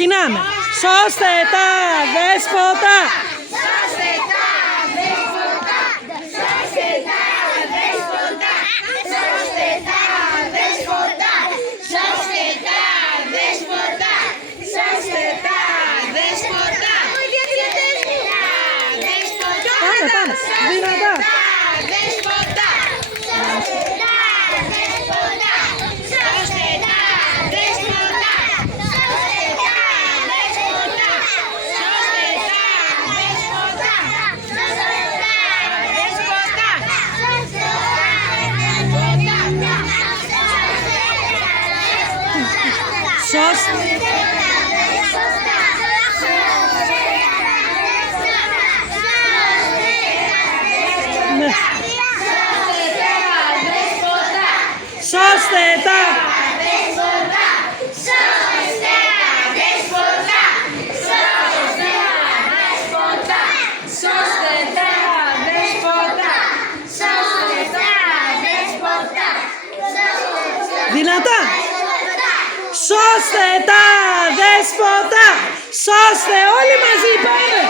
Κοινάμε. Σώστε τα δέσποτα. Σώστε τα δέσποτα. Σώστε τα δέσποτα. Σώστε τα δέσποτα. Σώστε τα δέσποτα. Σώστε τα δέσποτα. Πάμε, πάμε. Δυνατά. Δέσποτα. Σώστε τα δέσποτα. Σώστε τα δέσποτα. Σώστε τα δέσποτα. Σώστε τα δέσποτα. Σώστε τα δέσποτα. Σώστε. Ναι. Σώστε τα. Δυνατά. Σώστε τα δέσποτα. Σώστε όλοι μαζί πάμε.